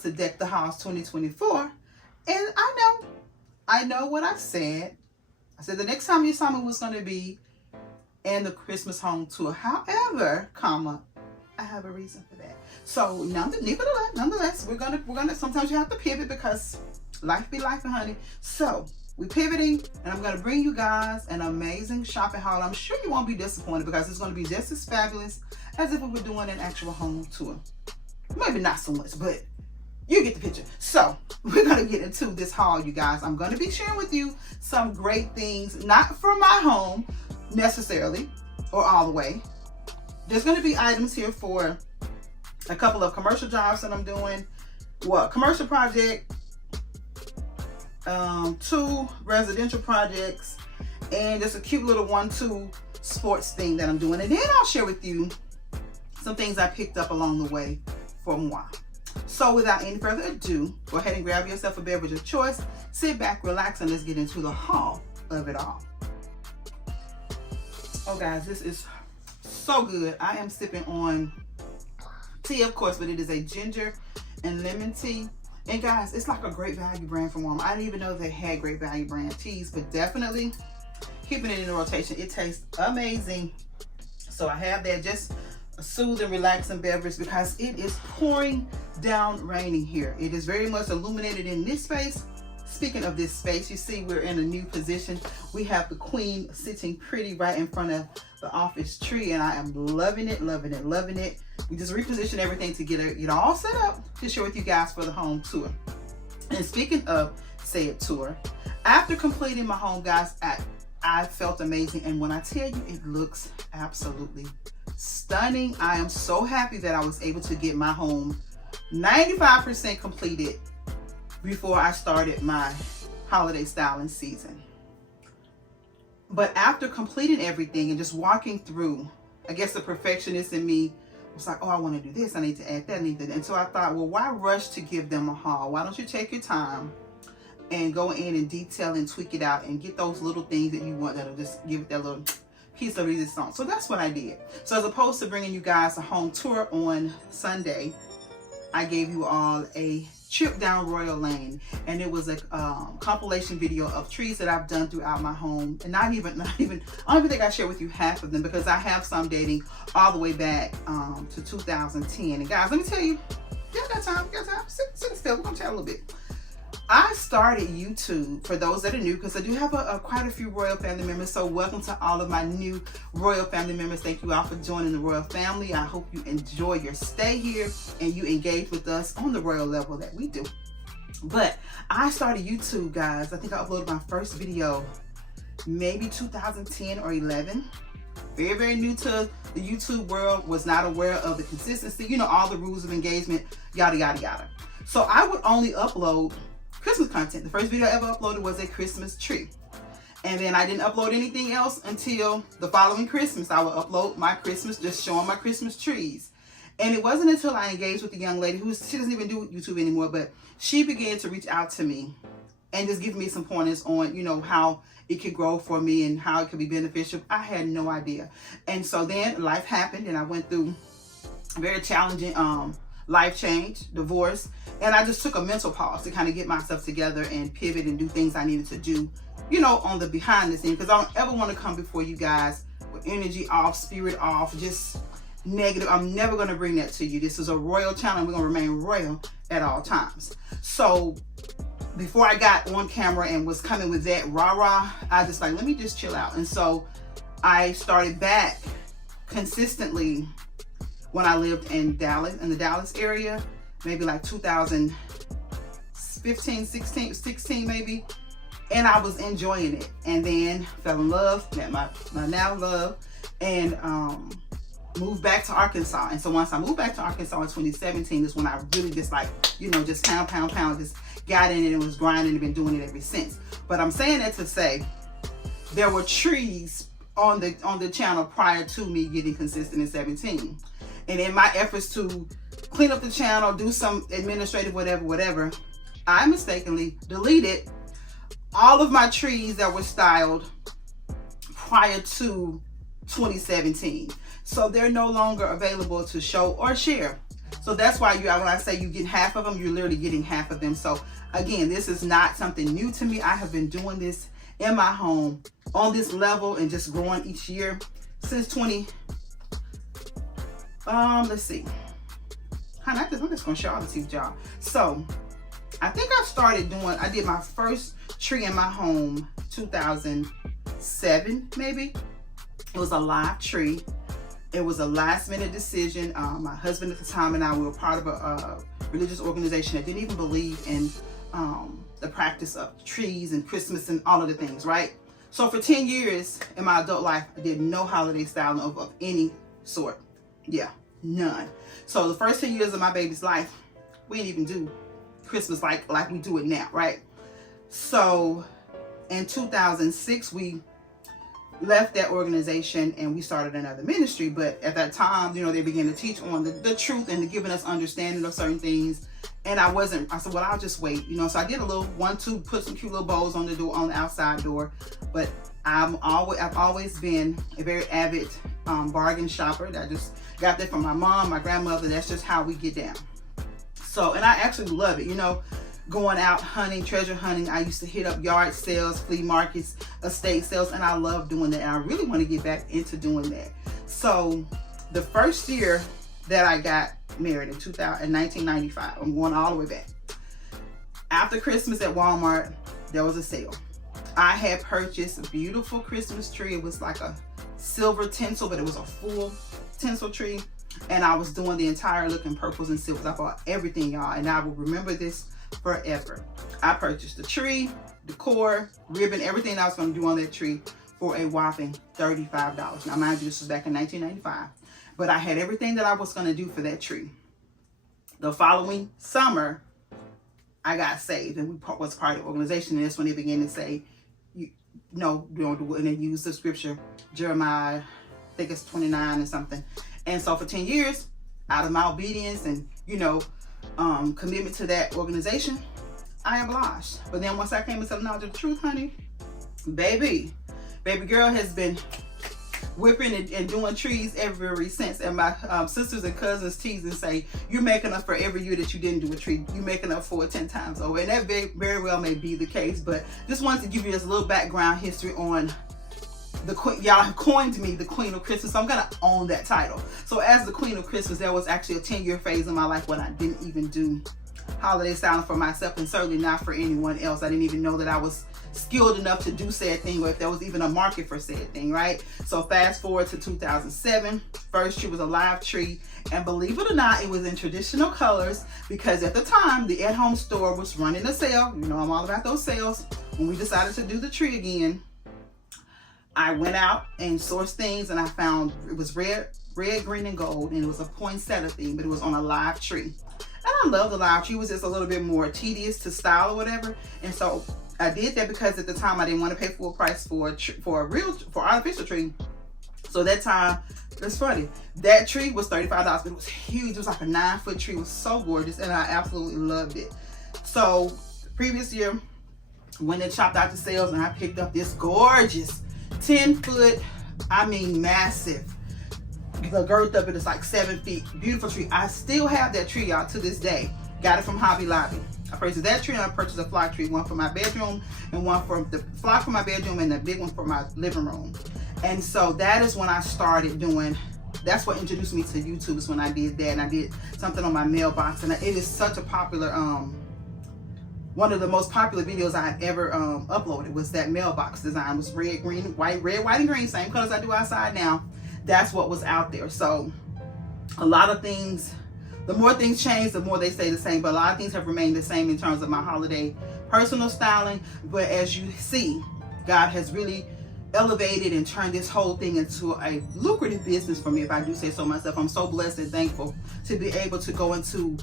was to deck the house 2024. And I know what I said. I said the next time you saw me was going to be in the Christmas home tour. However, comma, I have a reason for that. So nonetheless, we're gonna sometimes you have to pivot because life be life, honey. So we're pivoting, and I'm gonna bring you guys an amazing shopping haul. I'm sure you won't be disappointed because it's gonna be just as fabulous as if we were doing an actual home tour. Maybe not so much, but you get the picture. So we're gonna get into this haul, you guys. I'm gonna be sharing with you some great things, not from my home necessarily or all the way. There's gonna be items here for a couple of commercial jobs that I'm doing. Commercial project, 2 residential projects, and just a cute little 1-2 sports thing that I'm doing. And then I'll share with you some things I picked up along the way for moi. So without any further ado, go ahead and grab yourself a beverage of choice, sit back, relax, and let's get into the haul of it all. Oh guys, this is so good. I am sipping on tea, of course, but it is a ginger and lemon tea. And guys, it's like a great value brand from Walmart. I didn't even know they had great value brand teas, but definitely keeping it in the rotation. It tastes amazing. So I have that, just a soothing, relaxing beverage because it is pouring down raining here. It is very much illuminated in this space. Speaking of this space, you see we're in a new position. We have the queen sitting pretty right in front of the office tree, and I am loving it, loving it, loving it. We just repositioned everything to get it all set up to share with you guys for the home tour. And speaking of said tour, after completing my home, guys, I felt amazing. And when I tell you, it looks absolutely stunning. I am so happy that I was able to get my home 95% completed before I started my holiday styling season. But after completing everything and just walking through, I guess the perfectionist in me was like, oh, I want to do this, I need to add that, I need that. And so I thought, well, why rush to give them a haul? Why don't you take your time and go in and detail and tweak it out and get those little things that you want that'll just give it that little piece of resistance. So that's what I did. So as opposed to bringing you guys a home tour on Sunday, I gave you all a trip down Royal Lane, and it was a compilation video of trees that I've done throughout my home. And not even I don't even think I shared with you half of them because I have some dating all the way back to 2010. And guys, let me tell you, you got time, sit still, we're gonna chat a little bit. I started YouTube, for those that are new, because I do have quite a few royal family members. So welcome to all of my new royal family members. Thank you all for joining the royal family. I hope you enjoy your stay here and you engage with us on the royal level that we do. But I started YouTube, guys. I think I uploaded my first video maybe 2010 or 11. Very, very new to the YouTube world, was not aware of the consistency, you know, all the rules of engagement, yada, yada, yada. So I would only upload Christmas content. The first video I ever uploaded was a Christmas tree. And then I didn't upload anything else until the following Christmas. I would upload my Christmas, just showing my Christmas trees. And it wasn't until I engaged with a young lady she doesn't even do YouTube anymore, but she began to reach out to me and just give me some pointers on, you know, how it could grow for me and how it could be beneficial. I had no idea. And so then life happened and I went through a very challenging life change, divorce, and I just took a mental pause to kind of get myself together and pivot and do things I needed to do, you know, on the behind the scenes, because I don't ever want to come before you guys with energy off, spirit off, just negative. I'm never going to bring that to you. This is a royal channel and we're going to remain royal at all times. So before I got on camera and was coming with that rah-rah, I just like, let me just chill out. And so I started back consistently when I lived in Dallas, in the Dallas area, maybe like 2015, 16 maybe. And I was enjoying it. And then fell in love, met my now love, and moved back to Arkansas. And so once I moved back to Arkansas in 2017 is when I really just like, you know, just pound, just got in it and was grinding and been doing it ever since. But I'm saying that to say there were trees on the channel prior to me getting consistent in 17. And in my efforts to clean up the channel, do some administrative whatever, I mistakenly deleted all of my trees that were styled prior to 2017. So they're no longer available to show or share. So that's why when I say you get half of them, you're literally getting half of them. So again, this is not something new to me. I have been doing this in my home on this level and just growing each year since let's see. I'm just gonna show all the teeth, y'all. So I think I did my first tree in my home 2007, maybe. It was a live tree. It was a last minute decision. My husband at the time and I, we were part of a religious organization that didn't even believe in the practice of trees and Christmas and all of the things, right? So for 10 years in my adult life, I did no holiday styling of any sort. Yeah, none. So the first 10 years of my baby's life, we didn't even do Christmas like we do it now, right? So in 2006, we left that organization and we started another ministry. But at that time, you know, they began to teach on the truth and giving us understanding of certain things. And I said, well, I'll just wait, you know. So I did a little 1-2, put some cute little bows on the door, on the outside door. But I've always been a very avid bargain shopper. That just got that from my mom, my grandmother. That's just how we get down. So, and I actually love it, you know, going out hunting, treasure hunting. I used to hit up yard sales, flea markets, estate sales, and I love doing that. And I really want to get back into doing that. So the first year that I got married in 1995, I'm going all the way back. After Christmas at Walmart, there was a sale. I had purchased a beautiful Christmas tree. It was like a silver tinsel, but it was a full tinsel tree. And I was doing the entire look in purples and silvers. I bought everything, y'all, and I will remember this forever. I purchased the tree, decor, ribbon, everything I was going to do on that tree for a whopping $35. Now, mind you, this was back in 1995. But I had everything that I was going to do for that tree. The following summer, I got saved, and we was part of the organization. And that's when they began to say, no, you don't do it. And they used the scripture, Jeremiah, I think it's 29 or something. And so for 10 years, out of my obedience and, you know, commitment to that organization, I obliged. But then once I came into the knowledge of the truth, honey, baby girl has been whipping and doing trees ever since. And my sisters and cousins tease and say, you're making up for every year that you didn't do a tree. You're making up for it 10 times over. And that very well may be the case. But just wanted to give you this little background history on the queen. Y'all have coined me the Queen of Christmas, so I'm gonna own that title. So as the Queen of Christmas, there was actually a 10-year phase in my life when I didn't even do holiday styling for myself, and certainly not for anyone else. I didn't even know that I was skilled enough to do said thing, or if there was even a market for said thing, right? So fast forward to 2007, first tree was a live tree, and believe it or not, it was in traditional colors, because at the time the at-home store was running a sale. You know, I'm all about those sales. When we decided to do the tree again, I went out and sourced things, and I found it was red, green, and gold, and it was a poinsettia theme, but it was on a live tree. And I love the live tree. It was just a little bit more tedious to style or whatever. And so I did that because at the time I didn't want to pay full price for artificial tree. So that time, it's funny, that tree was $35, but it was huge. It was like a 9-foot tree. It was so gorgeous, and I absolutely loved it. So previous year, went and chopped out the sales, and I picked up this gorgeous 10-foot, I mean massive. The girth of it is like 7 feet. Beautiful tree. I still have that tree, y'all, to this day. Got it from Hobby Lobby. I purchased that tree, and I purchased a flock tree, one for my bedroom and one for the flock for my bedroom and the big one for my living room. And so that is when I started doing, that's what introduced me to YouTube, is when I did that, and I did something on my mailbox, and it is such a popular, one of the most popular videos I had ever uploaded was that mailbox design. It was red, green, white, red, white, and green, same colors I do outside now. That's what was out there. So a lot of things, the more things change, the more they stay the same, but a lot of things have remained the same in terms of my holiday personal styling. But as you see, God has really elevated and turned this whole thing into a lucrative business for me, if I do say so myself. I'm so blessed and thankful to be able to go into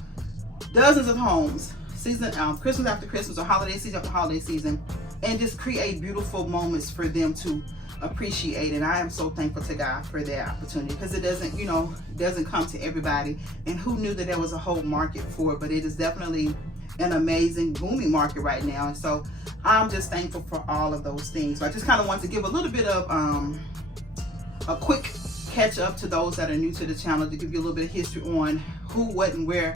dozens of homes, season, Christmas after Christmas or holiday season after holiday season, and just create beautiful moments for them to appreciate. And I am so thankful to God for that opportunity, because it doesn't, you know, it doesn't come to everybody. And who knew that there was a whole market for it? But it is definitely an amazing booming market right now. And so I'm just thankful for all of those things. So I just kind of want to give a little bit of a quick catch up to those that are new to the channel, to give you a little bit of history on who, what, and where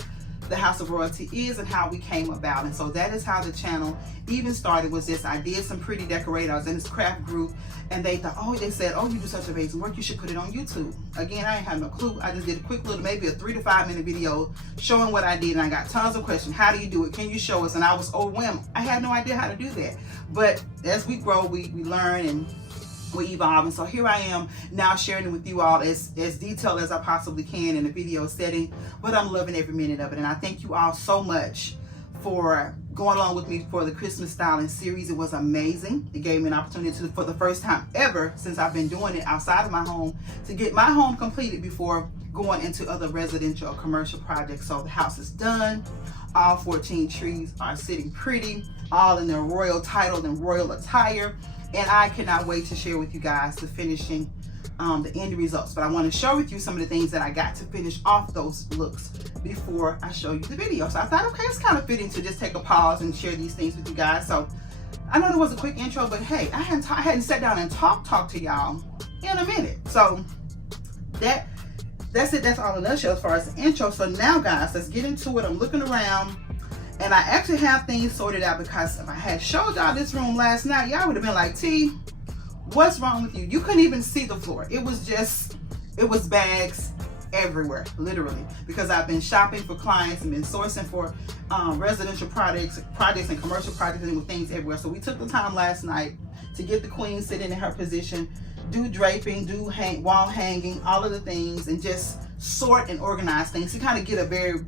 the House of Royalty is and how we came about. And so that is how the channel even started, was this. I did some pretty decorating. I was in this craft group and they thought, oh, they said, oh, you do such amazing work, you should put it on YouTube. Again, I ain't had no clue. I just did a quick little, maybe a 3 to 5 minute video showing what I did, and I got tons of questions. How do you do it? Can you show us? And I was overwhelmed. I had no idea how to do that. But as we grow, we learn and we evolve. And so here I am now sharing it with you all as detailed as I possibly can in a video setting, but I'm loving every minute of it. And I thank you all so much for going along with me for the Christmas styling series. It was amazing. It gave me an opportunity to, for the first time ever since I've been doing it outside of my home, to get my home completed before going into other residential or commercial projects. So the house is done. All 14 trees are sitting pretty, all in their royal title and royal attire. And I cannot wait to share with you guys the finishing, the end results. But I want to share with you some of the things that I got to finish off those looks before I show you the video. So I thought, okay, it's kind of fitting to just take a pause and share these things with you guys. So I know there was a quick intro, but hey, I hadn't sat down and talk to y'all in a minute. So that's it. That's all in a nutshell as far as the intro. So now, guys, let's get into it. I'm looking around. And I actually have things sorted out, because if I had showed y'all this room last night, y'all would have been like, T, what's wrong with you? You couldn't even see the floor. It was bags everywhere, literally, because I've been shopping for clients and been sourcing for residential projects and commercial projects, and with things everywhere. So we took the time last night to get the queen sitting in her position, do draping, do wall hanging, all of the things, and just sort and organize things to kind of get a better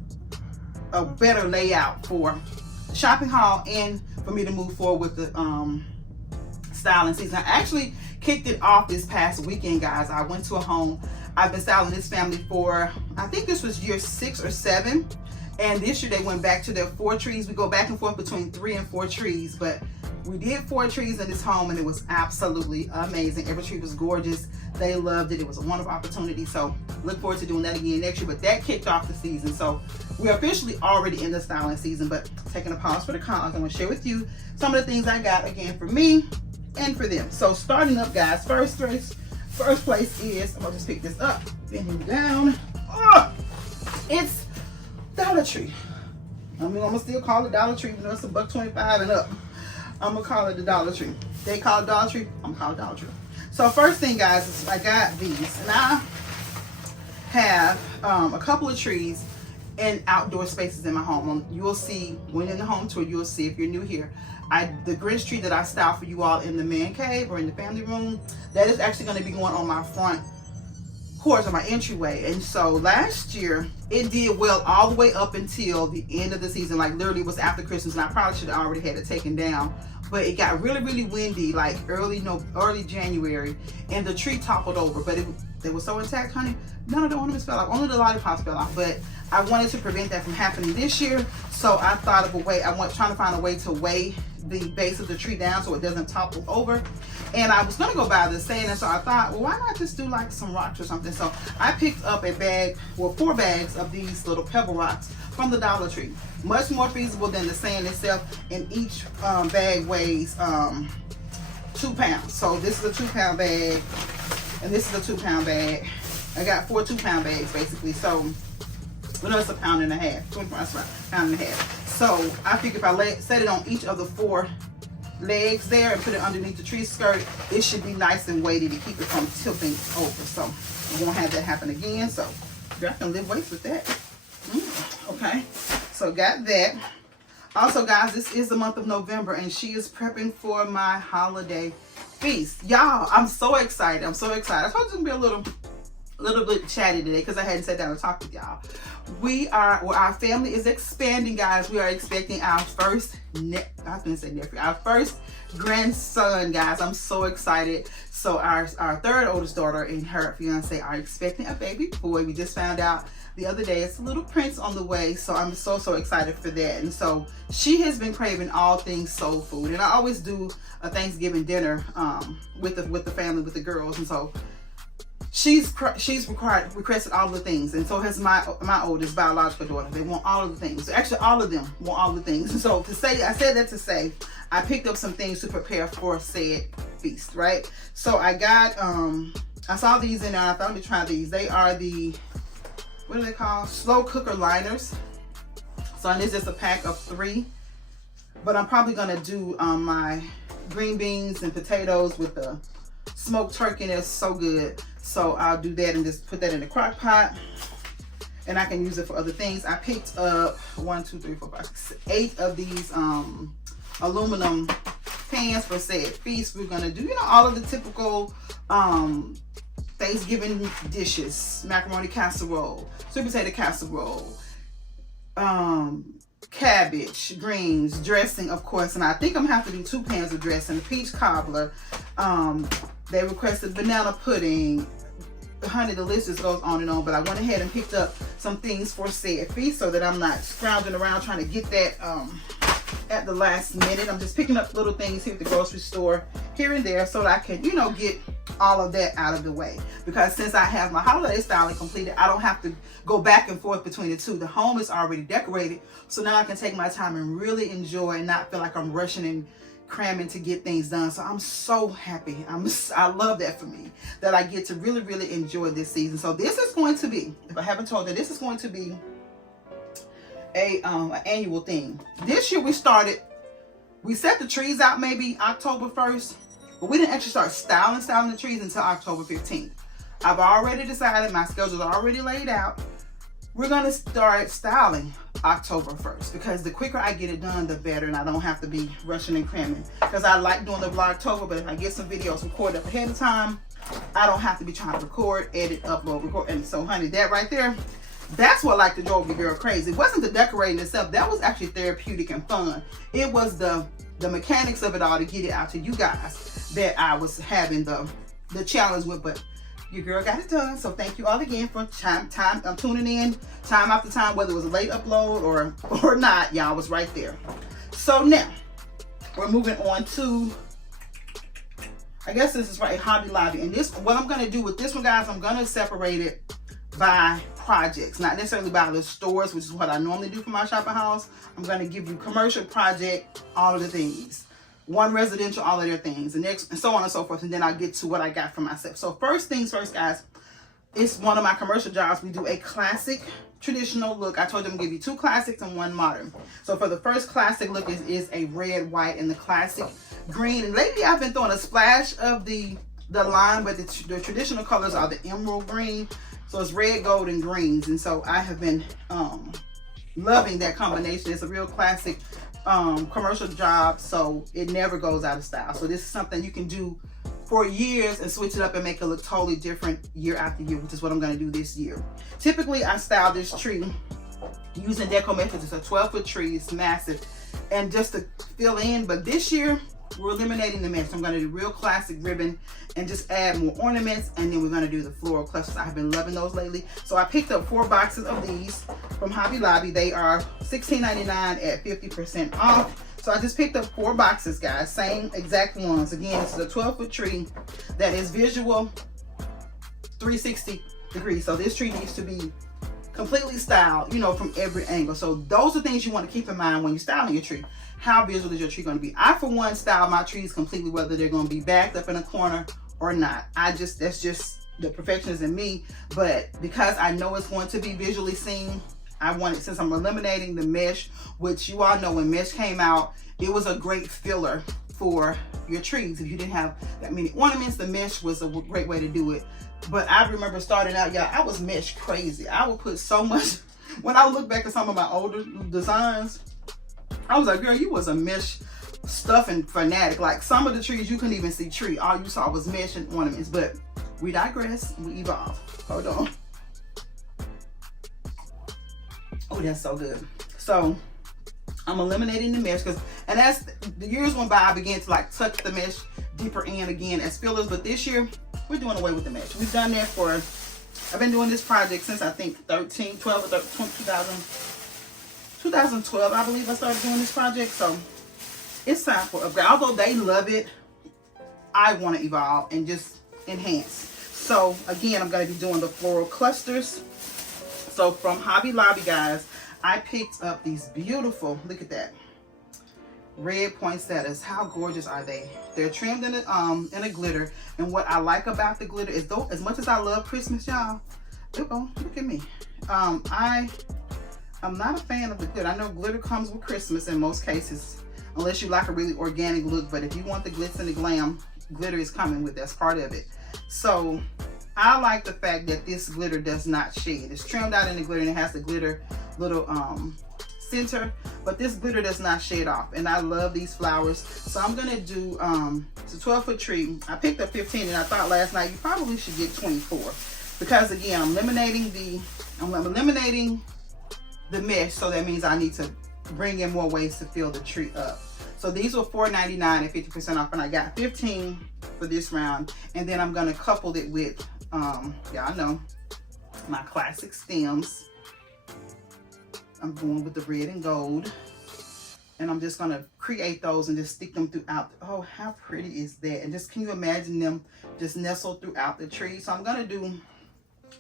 layout for the shopping haul and for me to move forward with the styling season. I actually kicked it off this past weekend, guys. I went to a home. I've been styling this family for, I think this was year 6 or 7. And this year they went back to their 4 trees. We go back and forth between 3 and 4 trees, but we did 4 trees in this home, and it was absolutely amazing. Every tree was gorgeous. They loved it. It was a wonderful opportunity. So look forward to doing that again next year. But that kicked off the season. So we're officially already in the styling season, but taking a pause for the comments, I'm going to share with you some of the things I got, again, for me and for them. So starting up, guys, first place is, I'm going to just pick this up, bending down. Oh, it's Dollar Tree. I'm going to still call it Dollar Tree, even though it's $1.25 and up. I'm going to call it the Dollar Tree. They call it Dollar Tree, I'm going to call it Dollar Tree. So first thing, guys, is I got these. And I have a couple of trees in outdoor spaces in my home. You will see, when in the home tour, you'll see, if you're new here, the Grinch tree that I styled for you all in the man cave or in the family room, that is actually going to be going on my front porch, on my entryway. And so last year it did well all the way up until the end of the season. Like literally it was after Christmas, and I probably should have already had it taken down, but it got really windy, like early January, and the tree toppled over. But they were so intact, honey. None of the ornaments fell off. Only the lollipops fell off. But I wanted to prevent that from happening this year, so I thought of a way. Trying to find a way to weigh the base of the tree down so it doesn't topple over. And I was gonna go buy the sand, and so I thought, well, why not just do like some rocks or something? So I picked up a bag, well, 4 bags of these little pebble rocks from the Dollar Tree. Much more feasible than the sand itself, and each bag weighs 2 pounds. So this is a 2-pound bag, and this is a 2-pound bag. I got 4 2-pound bags basically. So well, it's a pound and a half, 25 pound and a half. So I figured if I set it on each of the 4 legs there and put it underneath the tree skirt, it should be nice and weighty to keep it from tilting over. So I won't have that happen again. So I can lift weights with that. Okay, so got that. Also, guys, this is the month of November, and she is prepping for my holiday feast. Y'all, I'm so excited. I'm so excited. I thought it was gonna be a little bit chatty today because I hadn't sat down and talked with y'all. Our family is expanding, guys. We are expecting our first our first grandson, guys. I'm so excited. So our 3rd oldest daughter and her fiance are expecting a baby boy. We just found out the other day. It's a little prince on the way, so I'm so excited for that. And so she has been craving all things soul food, and I always do a Thanksgiving dinner with the family, with the girls. And so she's requested all the things, and so has my oldest biological daughter. They want all of the things. Actually, all of them want all the things. And so I said that to say I picked up some things to prepare for said feast, right? So I got I saw these and I thought, let me try these. They are the what are they called? Slow cooker liners. So, and this is a pack of 3. But I'm probably gonna do my green beans and potatoes with the smoked turkey, and it's so good. So I'll do that and just put that in the crock pot, and I can use it for other things. I picked up 1, 2, 3, 4, 5, 6, 8 of these aluminum pans for said feast. We're gonna do, you know, all of the typical Thanksgiving dishes: macaroni casserole, sweet potato casserole, cabbage, greens, dressing, of course, and I think I'm gonna have to do 2 pans of dressing, peach cobbler. They requested banana pudding, honey delicious, goes on and on. But I went ahead and picked up some things for said feast so that I'm not scrounging around trying to get that at the last minute. I'm just picking up little things here at the grocery store here and there so that I can, you know, get all of that out of the way. Because since I have my holiday styling completed, I don't have to go back and forth between the two. The home is already decorated, so now I can take my time and really enjoy and not feel like I'm rushing and cramming to get things done. So I'm so happy. I love that for me, that I get to really, really enjoy this season. So this is going to be, if I haven't told you, this is going to be an annual thing. This year we set the trees out maybe October 1st, but we didn't actually start styling the trees until October 15th. I've already decided, my schedule's already laid out. We're gonna start styling October 1st, because the quicker I get it done, the better, and I don't have to be rushing and cramming. Because I like doing the Vlogtober, but if I get some videos recorded up ahead of time, I don't have to be trying to record, edit, upload, record. And so, honey, that right there, that's what like the drove your girl crazy. It wasn't the decorating itself. That was actually therapeutic and fun. It was the mechanics of it all to get it out to you guys that I was having the challenge with. But your girl got it done. So thank you all again for tuning in time after time, whether it was a late upload or not. Y'all was right there. So now we're moving on to, I guess this is right, Hobby Lobby. And this, what I'm gonna do with this one, guys, I'm gonna separate it by projects, not necessarily by the stores, which is what I normally do for my shopping house. I'm gonna give you commercial, project, all of the things. One residential, all of their things, and next, and so on and so forth. And then I'll get to what I got for myself. So first things first, guys, it's one of my commercial jobs. We do a classic traditional look. I told them to give you 2 classics and 1 modern. So for the first classic look is a red, white, and the classic green. And lately I've been throwing a splash of the lime, but the traditional colors are the emerald green. So it's red, gold, and greens. And so I have been loving that combination. It's a real classic commercial job, so it never goes out of style. So this is something you can do for years and switch it up and make it look totally different year after year, which is what I'm going to do this year. Typically I style this tree using Decor methods. It's a 12-foot tree. It's massive, and just to fill in. But this year we're eliminating the mesh. I'm going to do real classic ribbon and just add more ornaments, and then we're going to do the floral clusters. I've been loving those lately. So I picked up 4 boxes of these from Hobby Lobby. They are $16.99 at 50% off. So I just picked up 4 boxes, guys, same exact ones. Again, this is a 12-foot tree that is visual 360 degrees. So this tree needs to be completely styled, you know, from every angle. So those are things you want to keep in mind when you're styling your tree. How visual is your tree going to be? I, for one, style my trees completely, whether they're going to be backed up in a corner or not. That's just the perfectionist in me. But because I know it's going to be visually seen, I want it, since I'm eliminating the mesh, which you all know when mesh came out, it was a great filler for your trees. If you didn't have that many ornaments, the mesh was a great way to do it. But I remember starting out, y'all, I was mesh crazy. I would put so much, when I look back at some of my older designs, I was like, girl, you was a mesh stuffing fanatic. Like, some of the trees you couldn't even see tree. All you saw was mesh and ornaments. But we digress, we evolve. Hold on. Oh, that's so good. So I'm eliminating the mesh, and as the years went by, I began to like tuck the mesh deeper in again as fillers. But this year we're doing away with the mesh. We've done that for, I've been doing this project since I think 2012, I believe I started doing this project. So it's time for upgrade. Although they love it, I want to evolve and just enhance. So again, I'm going to be doing the floral clusters. So from Hobby Lobby, guys, I picked up these beautiful, look at that, red poinsettias. How gorgeous are they? They're trimmed in a glitter. And what I like about the glitter is, though, as much as I love Christmas, y'all, look at me. I'm not a fan of the glitter. I know glitter comes with Christmas in most cases, unless you like a really organic look. But if you want the glitz and the glam, glitter is coming with, that's part of it. So I like the fact that this glitter does not shed. It's trimmed out in the glitter and it has the glitter little center, but this glitter does not shed off. And I love these flowers. So I'm gonna do it's a 12-foot tree. I picked up 15 and I thought last night you probably should get 24, because again, I'm eliminating the mesh, so that means I need to bring in more ways to fill the tree up. So these were $4.99 at 50% off, and I got 15 for this round. And then I'm gonna couple it with y'all know my classic stems. I'm going with the red and gold, and I'm just gonna create those and just stick them throughout. Oh, how pretty is that? And just, can you imagine them just nestled throughout the tree? So I'm gonna do,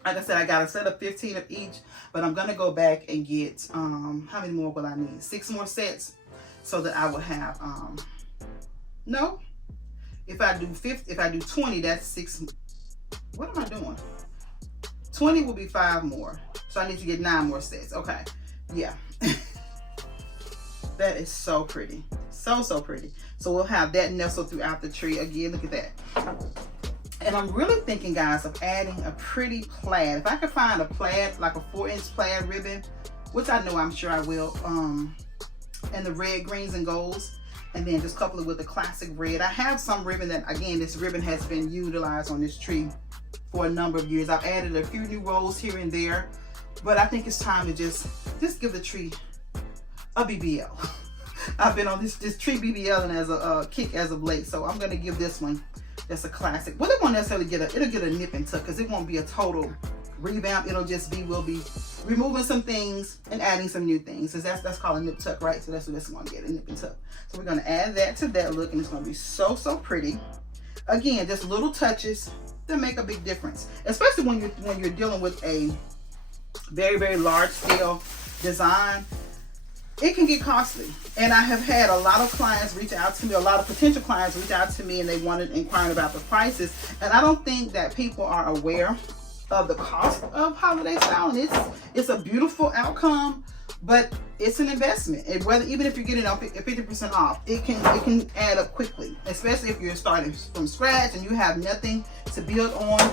like I said, I got a set of 15 of each, but I'm gonna go back and get how many more will I need? 6 more sets, so that I will have no, if I do 20, that's 6. What am I doing? 20 will be 5 more, so I need to get 9 more sets. Okay, yeah. That is so pretty, so pretty. So we'll have that nestled throughout the tree. Again, look at that. And I'm really thinking, guys, of adding a pretty plaid. If I could find a plaid, like a 4-inch plaid ribbon, which I know I'm sure I will, and the red, greens, and golds, and then just couple it with the classic red. I have some ribbon that, again, this ribbon has been utilized on this tree for a number of years. I've added a few new rolls here and there, but I think it's time to just give the tree a BBL. I've been on this tree BBL and as a kick as of late, so I'm gonna give this one, that's a classic. Well, it won't necessarily it'll get a nip and tuck, because it won't be a total revamp. It'll just be, we'll be removing some things and adding some new things. So that's called a nip tuck, right? So that's what this is gonna get, a nip and tuck. So we're gonna add that to that look, and it's gonna be so pretty. Again, just little touches that make a big difference, especially when you're dealing with a very large scale design. It can get costly, and I have had a lot of clients reach out to me, a lot of potential clients reach out to me, and they wanted inquiring about the prices. And I don't think that people are aware of the cost of holiday style, and it's a beautiful outcome, but it's an investment. And even if you're getting 50% off, it can add up quickly, especially if you're starting from scratch and you have nothing to build on.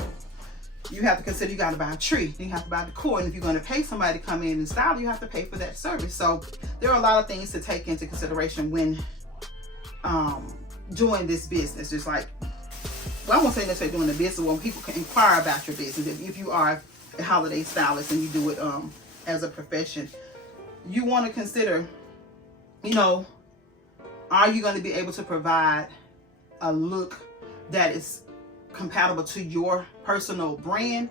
You have to consider, you got to buy a tree, then you have to buy decor, and if you're going to pay somebody to come in and style, you have to pay for that service. So there are a lot of things to take into consideration when doing this business. Just like, well, I won't say necessarily doing the business, when people can inquire about your business. If you are a holiday stylist and you do it as a profession, you want to consider, you know, are you going to be able to provide a look that is compatible to your personal brand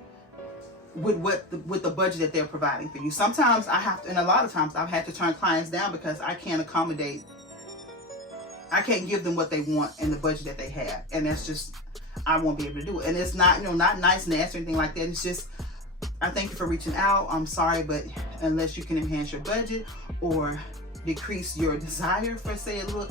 with the budget that they're providing for you. Sometimes I have to, and a lot of times I've had to turn clients down because I can't give them what they want in the budget that they have, and that's just, I won't be able to do it. And it's not, you know, not nice, nasty or anything like that. It's just, I thank you for reaching out. I'm sorry, but unless you can enhance your budget or decrease your desire for, say, look,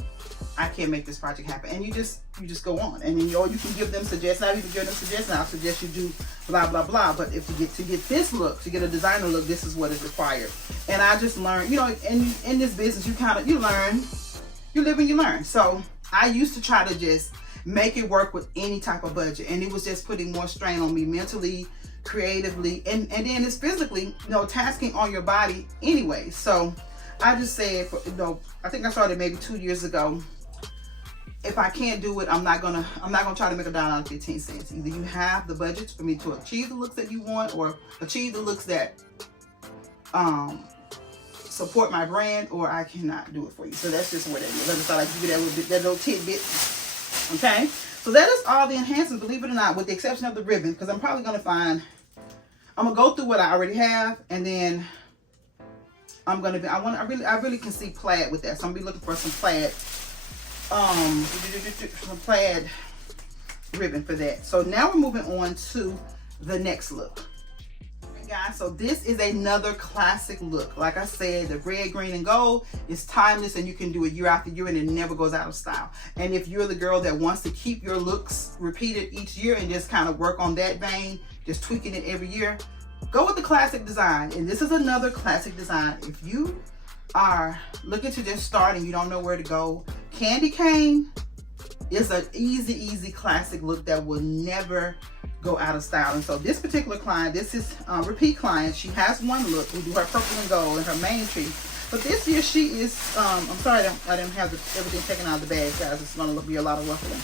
I can't make this project happen. And you just go on, and then you can give them suggestions. Not even give them suggestions, I'll suggest you do blah blah blah. But if you get this look, to get a designer look, this is what is required. And I just learned, you know, in this business, you learn, you live and you learn. So I used to try to just make it work with any type of budget, and it was just putting more strain on me mentally, creatively, and then it's physically, you know, tasking on your body anyway. So I just said, you know, I think I started maybe 2 years ago. If I can't do it, I'm not gonna try to make $1.15. Either you have the budget for me to achieve the looks that you want, or achieve the looks that support my brand, or I cannot do it for you. So that's just what it is. I just thought I'd give you that little tidbit. Okay, so that is all the enhancements, believe it or not, with the exception of the ribbon, because I'm probably gonna go through what I already have, and then I really can see plaid with that. So I'm gonna be looking for some plaid, plaid ribbon for that. So now we're moving on to the next look. Okay, guys, so this is another classic look. Like I said, the red, green, and gold is timeless, and you can do it year after year, and it never goes out of style. And if you're the girl that wants to keep your looks repeated each year and just kind of work on that vein, just tweaking it every year, go with the classic design. And this is another classic design. If you are looking to just start and you don't know where to go, candy cane is an easy classic look that will never go out of style. And so this particular client, this is a repeat client. She has one look. We do her purple and gold and her main tree. But this year she is, I'm sorry I didn't have everything taken out of the bag, guys. It's going to be a lot of ruffling.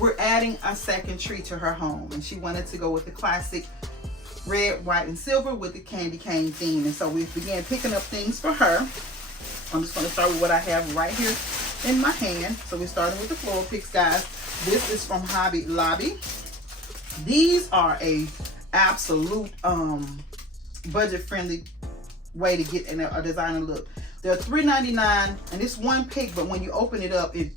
We're adding a second tree to her home, and she wanted to go with the classic red, white, and silver with the candy cane theme. And so we began picking up things for her. I'm just going to start with what I have right here in my hand. So we're starting with the floral picks, guys. This is from Hobby Lobby. These are a absolute budget-friendly way to get in a designer look. They're $3.99, and it's one pick, but when you open it up, let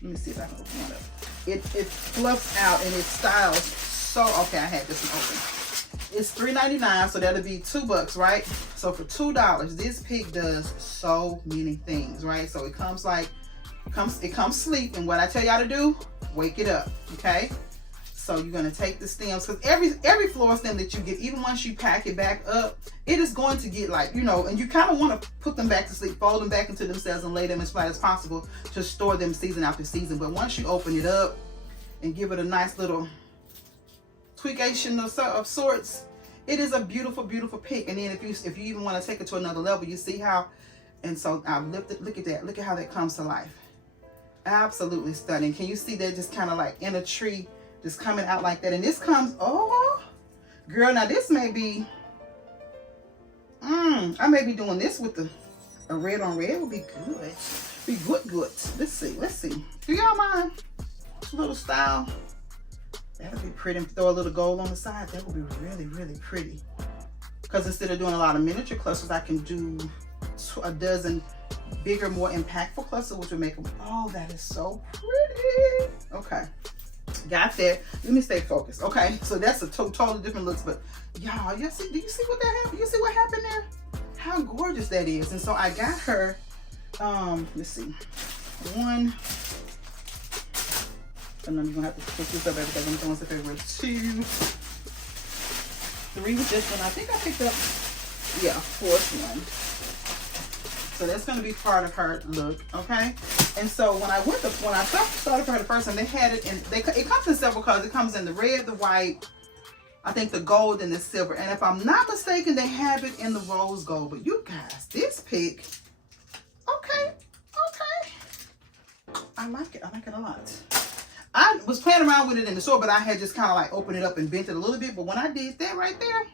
me see if I can open it up. It fluffs out and it styles so, okay, I had this one open. It's $3.99, so that'll be $2, right? So for $2, this pick does so many things, right? So it comes like, it comes sleep, and what I tell y'all to do, wake it up, okay? So you're gonna take the stems, because every floral stem that you get, even once you pack it back up, it is going to get like, you know, and you kind of want to put them back to sleep, fold them back into themselves and lay them as flat as possible to store them season after season. But once you open it up and give it a nice little tweakation of sorts, it is a beautiful pick. And then if you even want to take it to another level, you see how, and so I've lifted, look at that, look at how that comes to life. Absolutely stunning. Can you see that just kind of like in a tree, just coming out like that? And this comes, oh girl, now this may be, I may be doing this with a red on red. Would be good. Be good. Let's see. Do y'all mind? A little style. That'll be pretty. And throw a little gold on the side. That would be really pretty. Because instead of doing a lot of miniature clusters, I can do a dozen bigger, more impactful clusters, which would make them, oh, that is so pretty. Okay. Got that. Let me stay focused. Okay, so that's a totally different looks, but y'all, do you see what that happened? You see what happened there? How gorgeous that is. And so I got her, let's see, one, and I'm gonna have to push this up because I'm doing something with 2, 3 with this one. I think I picked up, yeah, 4th one. So that's going to be part of her look, okay? And so when I started for her the first time, they had it in, it comes in several colors. It comes in the red, the white, I think the gold, and the silver. And if I'm not mistaken, they have it in the rose gold. But you guys, this pick, okay. I like it a lot. I was playing around with it in the store, but I had just kind of like opened it up and bent it a little bit. But when I did that right there,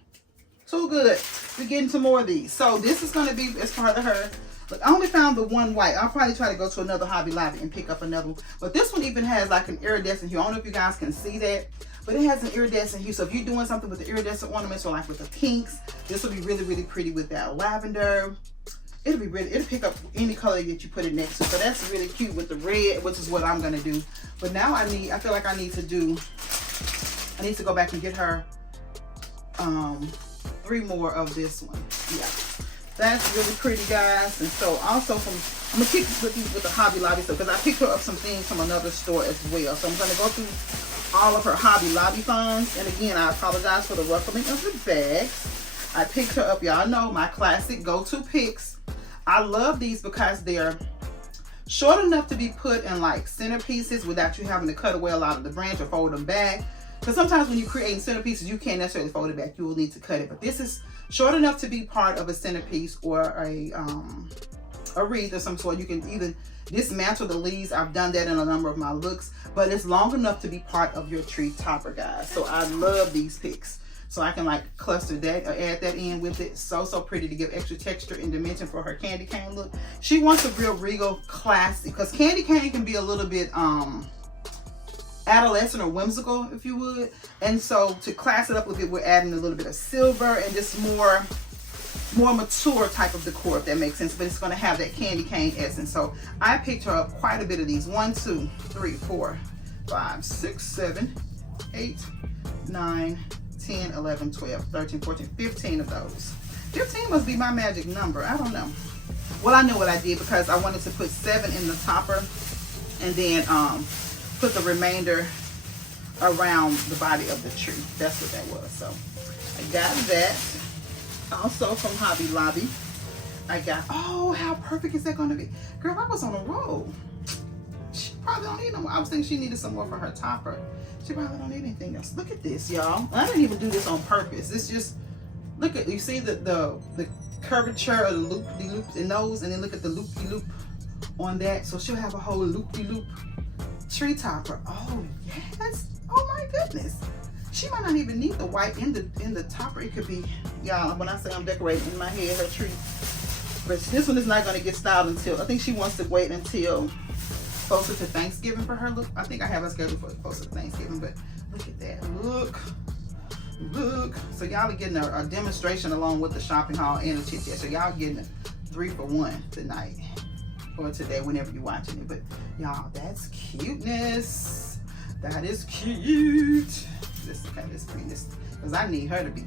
too good. We're getting some more of these. So this is going to be as part of her. Look, I only found the one white. I'll probably try to go to another Hobby Lobby and pick up another one. But this one even has like an iridescent hue. I don't know if you guys can see that, but it has an iridescent hue. So if you're doing something with the iridescent ornaments or like with the pinks, this will be really pretty with that lavender. It'll pick up any color that you put it next to. So that's really cute with the red, which is what I'm gonna do. But now I feel like I need to go back and get her 3 more of this one. Yeah. That's really pretty, guys. And so also I'm gonna keep with the Hobby Lobby stuff, because I picked her up some things from another store as well. So I'm gonna go through all of her Hobby Lobby finds. And again, I apologize for the ruffling of the bags. I picked her up, y'all know, my classic go-to picks. I love these because they're short enough to be put in like centerpieces without you having to cut away a lot of the branch or fold them back. Because sometimes when you're creating centerpieces, you can't necessarily fold it back. You will need to cut it. But this is short enough to be part of a centerpiece or a wreath of some sort. You can even dismantle the leaves. I've done that in a number of my looks. But it's long enough to be part of your tree topper, guys. So I love these picks. So I can like cluster that or add that in with it. So pretty to give extra texture and dimension for her candy cane look. She wants a real regal classic, because candy cane can be a little bit adolescent or whimsical, if you would. And so to class it up a bit, we're adding a little bit of silver and just more mature type of decor, if that makes sense. But it's going to have that candy cane essence. So I picked her up quite a bit of these. 1, 2, 3, 4, 5, 6, 7, 8, 9, 10, 11, 12, 13, 14, 15 of those. 15 must be my magic number. I don't know. Well, I know what I did, because I wanted to put 7 in the topper and then put the remainder around the body of the tree. That's what that was. So I got that. Also from Hobby Lobby, I got, oh, how perfect is that going to be? Girl, I was on a roll. She probably don't need no more. I was thinking she needed some more for her topper. She probably don't need anything else. Look at this, y'all. I didn't even do this on purpose. It's just, look at, you see the curvature of the loop-de-loop in those, and then look at the loop-de-loop on that. So she'll have a whole loop-de-loop tree topper. Oh, yes. Oh my goodness. She might not even need the white in the topper. It could be, y'all, when I say I'm decorating in my head her tree. But this one is not going to get styled until, I think she wants to wait until closer to Thanksgiving for her look. I think I have a schedule for closer to Thanksgiving, but look at that. Look. So y'all are getting a demonstration along with the shopping haul and the chit chat. So y'all getting a 3 for 1 tonight or today, whenever you're watching it. But y'all, that's cuteness. That is cute. Let's bring this, because I need her to be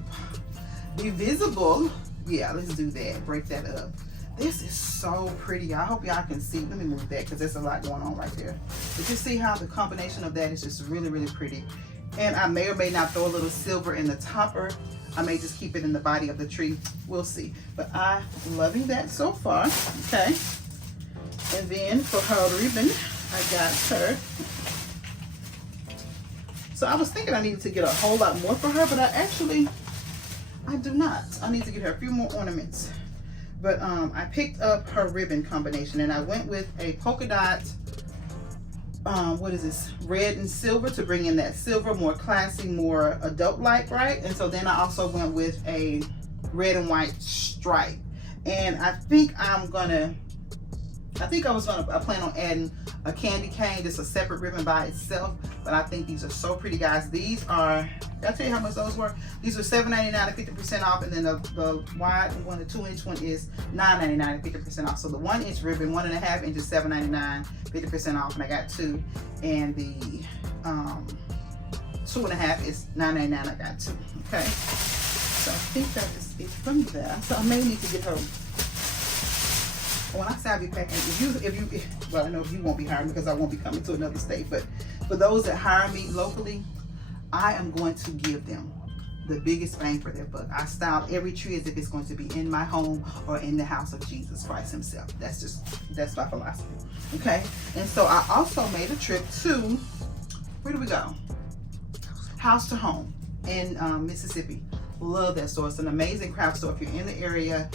visible. Yeah, let's do that. Break that up. This is so pretty. I hope y'all can see. Let me move that because there's a lot going on right there. But you see how the combination of that is just really, really pretty. And I may or may not throw a little silver in the topper. I may just keep it in the body of the tree. We'll see. But I'm loving that so far. Okay. And then for her ribbon, I got her. So I was thinking I needed to get a whole lot more for her, but I do not. I need to get her a few more ornaments. But I picked up her ribbon combination, and I went with a polka dot, what is this, red and silver, to bring in that silver, more classy, more adult-like, right? And so then I also went with a red and white stripe. And I think I plan on adding a candy cane, just a separate ribbon by itself. But I think these are so pretty, guys. These are, did I tell you how much those were? These are $7.99 and 50% off, and then the wide one, the 2-inch one, is $9.99 and 50% off. So the 1-inch ribbon, 1.5 inches, $7.99, 50% off, and I got 2. And the 2.5 is $9.99. I got 2. Okay. So I think that is it from there. So I may need to get her. When I say I'll be packing, well, I know you won't be hiring because I won't be coming to another state, but for those that hire me locally, I am going to give them the biggest bang for their buck. I style every tree as if it's going to be in my home or in the house of Jesus Christ himself. That's my philosophy. Okay. And so I also made a trip to, where do we go? House to Home in Mississippi. Love that store. It's an amazing craft store. If you're in the area,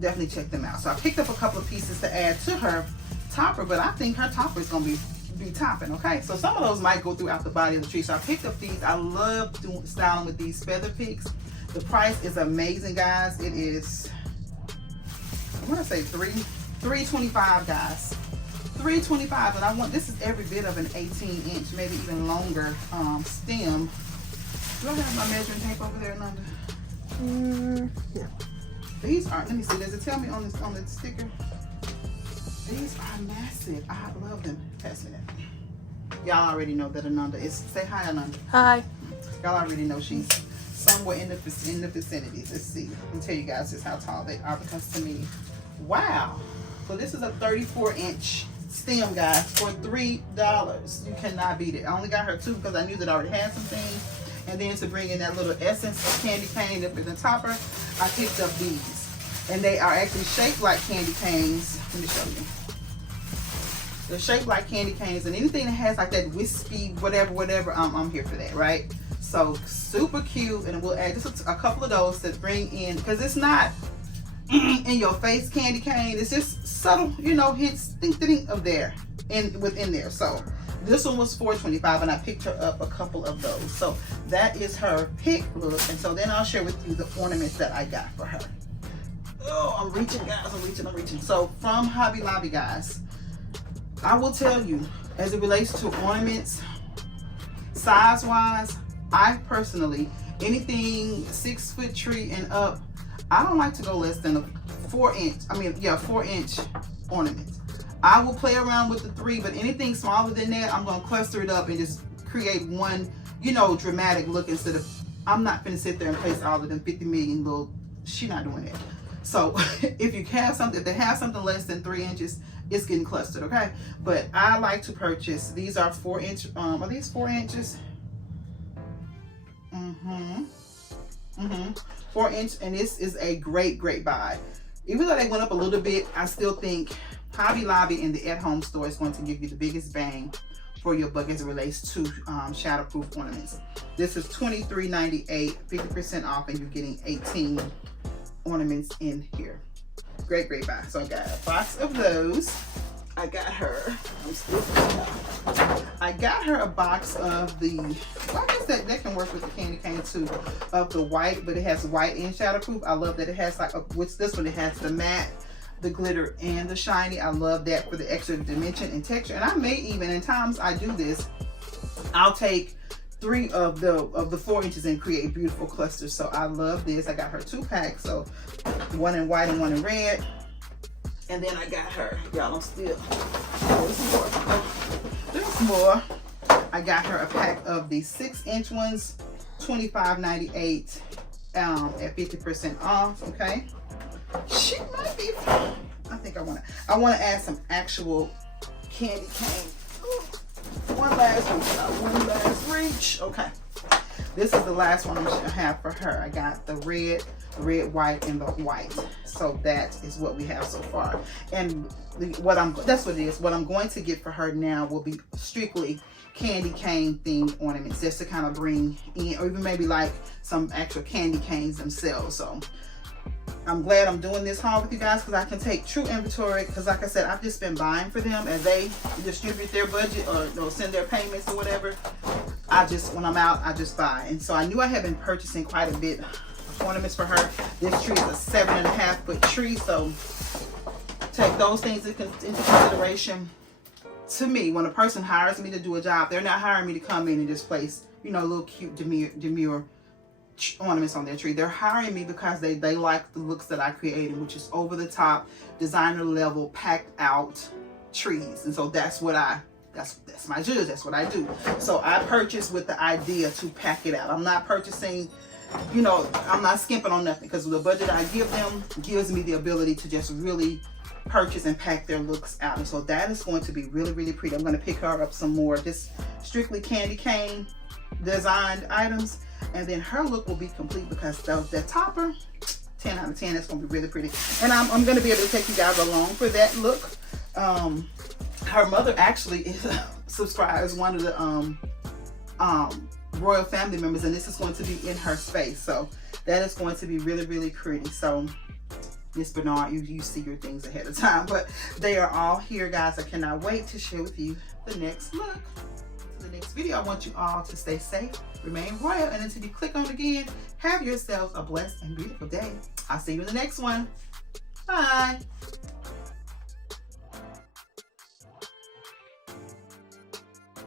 definitely check them out. So I picked up a couple of pieces to add to her topper, but I think her topper is going to be topping. Okay, so some of those might go throughout the body of the tree. So I picked up these. I love styling with these feather picks. The price is amazing, guys. It is, I want to say $3.25, guys. $3.25, and I want, this is every bit of an 18-inch, maybe even longer stem. Do I have my measuring tape over there, Nanda? Yeah. These are, let me see, does it tell me on the sticker? These are massive. I love them. Pass me that. Y'all already know that Ananda is, say hi, Ananda. Hi. Y'all already know she's somewhere in the vicinity. Let's see. I'll tell you guys just how tall they are, because to me, wow. So this is a 34-inch stem, guys, for $3. You cannot beat it. I only got her 2 because I knew that I already had some things. And then to bring in that little essence of candy cane up in the topper, I picked up these. And they are actually shaped like candy canes. Let me show you. They're shaped like candy canes, and anything that has like that wispy, whatever, I'm here for that, right? So super cute, and we'll add just a couple of those to bring in, because it's not in your face candy cane. It's just subtle, you know, hints, think of there, within there. So this one was $4.25, and I picked her up a couple of those. So that is her pick look. And so then I'll share with you the ornaments that I got for her. Oh, I'm reaching, guys. I'm reaching. So from Hobby Lobby, guys, I will tell you, as it relates to ornaments, size-wise, I personally, anything 6-foot tree and up, I don't like to go less than a 4-inch ornament. I will play around with the 3, but anything smaller than that, I'm going to cluster it up and just create one, you know, dramatic look, instead of, I'm not going to sit there and place all of them 50 million little, she's not doing that. So if they have something less than 3 inches, it's getting clustered, okay? But I like to purchase, these are 4-inch, are these 4 inches? 4-inch, and this is a great buy. Even though they went up a little bit, I still think Hobby Lobby and the at-home store is going to give you the biggest bang for your buck as it relates to shatterproof ornaments. This is $23.98, 50% off, and you're getting 18 ornaments in here. Great buy. So I got a box of those. I got her a box of the, well, I guess that can work with the candy cane too, of the white, but it has white and shatterproof. I love that it has like, what's this one? It has the matte, the glitter, and the shiny. I love that for the extra dimension and texture. And I may even, in times I do this, I'll take 3 of the 4 inches and create beautiful clusters. So I love this. I got her 2 packs, so 1 in white and 1 in red. And then I got her, y'all, I'm still, there's more. I got her a pack of the 6-inch ones, $25.98 at 50% off, okay? She might be, I think I want to add some actual candy cane. One last reach, okay. This is the last one I'm gonna have for her. I got the red, white, and the white. So that is what we have so far. And that's what it is. What I'm going to get for her now will be strictly candy cane themed ornaments, just to kind of bring in, or even maybe like some actual candy canes themselves. So I'm glad I'm doing this haul with you guys, because I can take true inventory, because like I said, I've just been buying for them as they distribute their budget or send their payments or whatever. When I'm out, I just buy. And so I knew I had been purchasing quite a bit of ornaments for her. This tree is a 7.5-foot tree, so take those things into consideration. To me, when a person hires me to do a job, they're not hiring me to come in and just place, you know, little cute demure ornaments on their tree. They're hiring me because they like the looks that I created, which is over the top, designer level, packed out trees. And so that's what that's my judge. That's what I do. So I purchase with the idea to pack it out. I'm not purchasing, you know, I'm not skimping on nothing, because the budget I give them gives me the ability to just really purchase and pack their looks out. And so that is going to be really pretty. I'm going to pick her up some more just strictly candy cane designed items, and then her look will be complete, because the topper, 10 out of 10, that's going to be really pretty. And I'm going to be able to take you guys along for that look. Her mother actually is subscribes one of the royal family members, and this is going to be in her space. So that is going to be really pretty. So Miss Bernard, you see your things ahead of time, but they are all here, guys. I cannot wait to share with you the next look. The next video, I want you all to stay safe, remain royal, and until you click on again, have yourselves a blessed and beautiful day. I'll see you in the next one. Bye.